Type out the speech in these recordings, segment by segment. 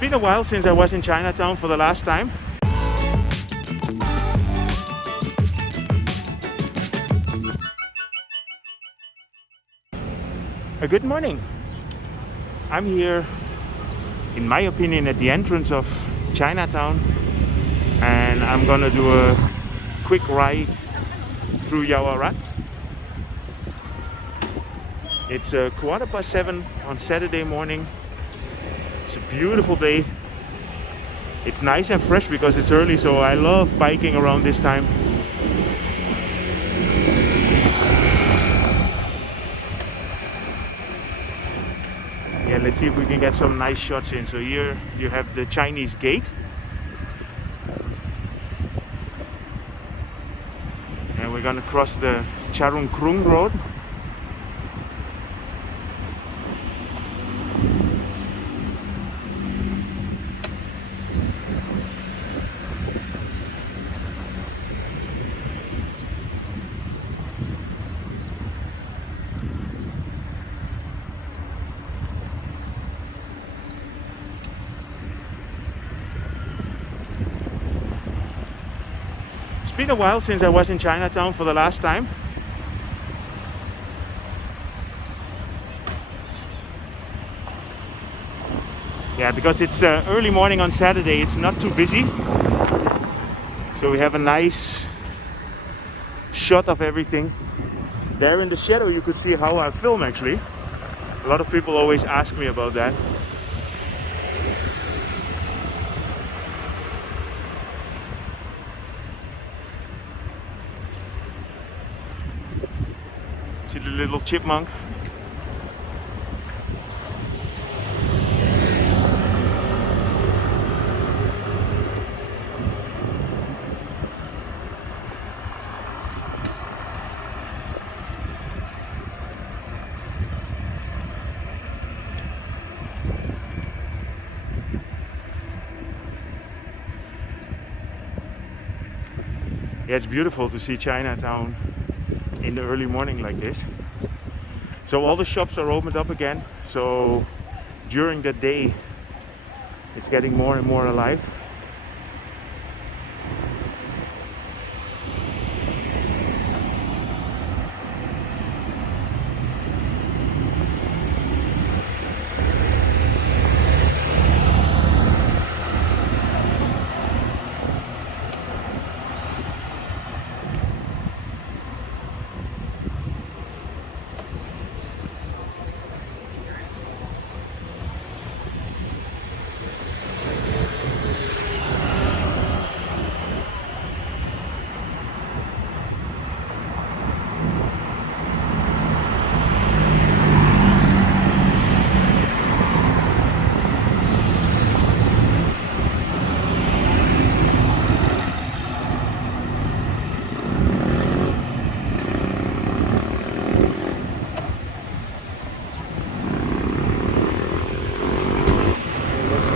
been a while since I was in Chinatown for the last time. Good morning. I'm here, in my opinion, at the entrance of Chinatown, and I'm gonna do a quick ride through Yaowarat. It's 7:15 on Saturday morning. It's a beautiful day. It's nice and fresh because it's early, so I love biking around this time. Yeah, let's see if we can get some nice shots in. So here you have the Chinese gate. And we're gonna cross the Charung Krung Road. It's been a while since I was in Chinatown for the last time. Yeah, because it's early morning on Saturday, it's not too busy. So we have a nice shot of everything. There in the shadow you could see how I film actually. A lot of people always ask me about that. See the little chipmunk? Yeah, it's beautiful to see Chinatown in the early morning like this. So all the shops are opened up again, so during the day it's getting more and more alive.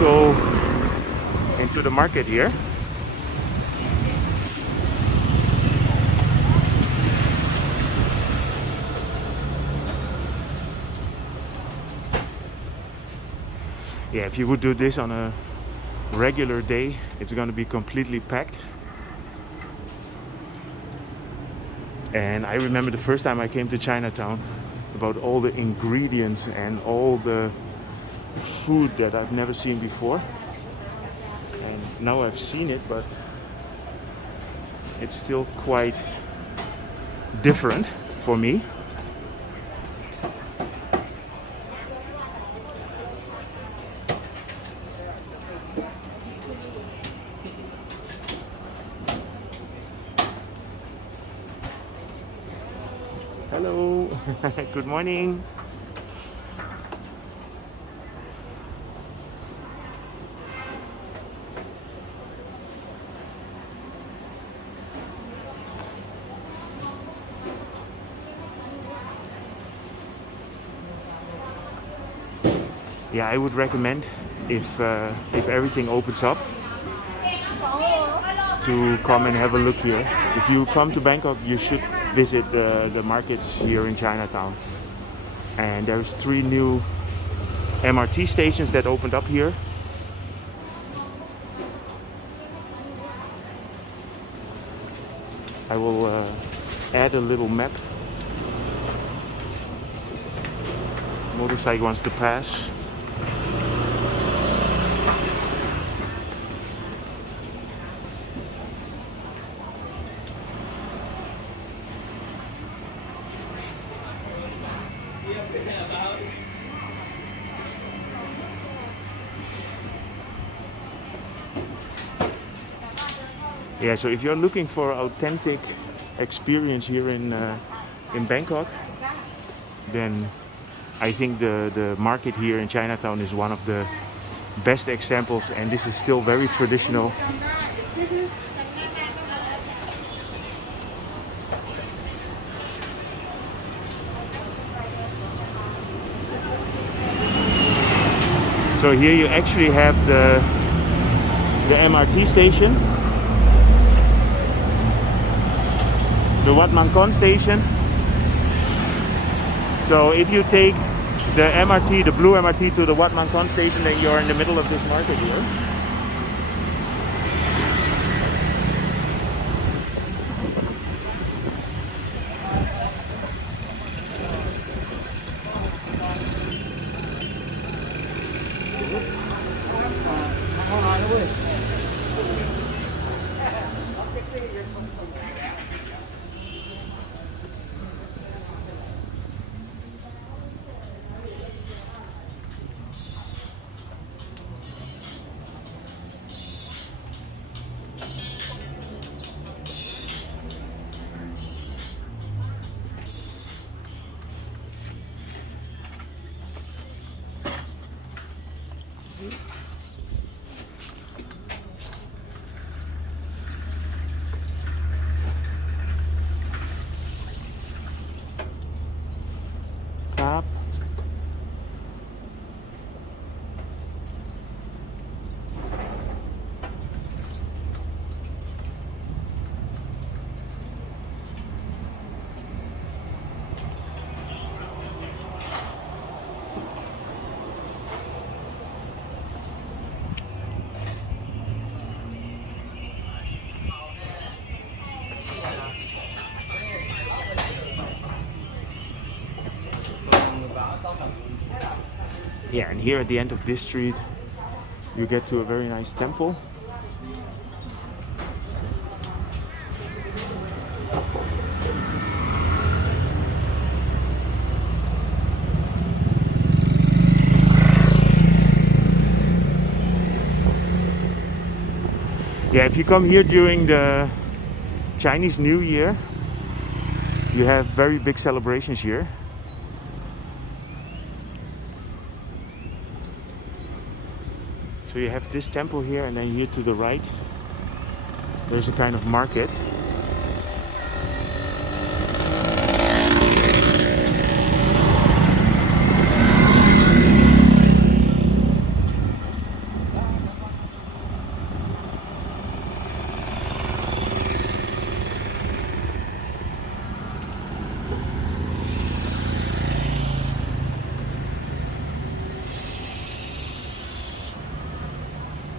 Go into the market here. Yeah, if you would do this on a regular day, it's going to be completely packed. And I remember the first time I came to Chinatown, about all the ingredients and all the food that I've never seen before, and now I've seen it, but it's still quite different for me. Hello. Good morning. Yeah, I would recommend if everything opens up to come and have a look here. If you come to Bangkok, you should visit the markets here in Chinatown. And there's 3 new MRT stations that opened up here. I will add a little map. Motorcycle wants to pass. Yeah, so if you're looking for authentic experience here in Bangkok, then I think the market here in Chinatown is one of the best examples, and this is still very traditional. So here you actually have the MRT station, the Wat Mangkon Station. So if you take the MRT, the Blue MRT to the Wat Mangkon Station, then you're in the middle of this market here. Yeah, and here at the end of this street you get to a very nice temple. Yeah, if you come here during the Chinese New Year, you have very big celebrations here. So you have this temple here, and then here to the right there's a kind of market.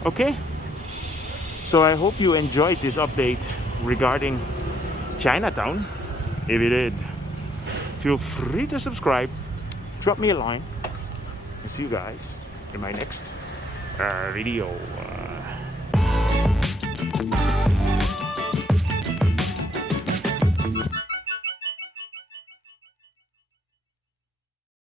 Okay, so I hope you enjoyed this update regarding Chinatown. If you did, feel free to subscribe, drop me a line, and see you guys in my next video.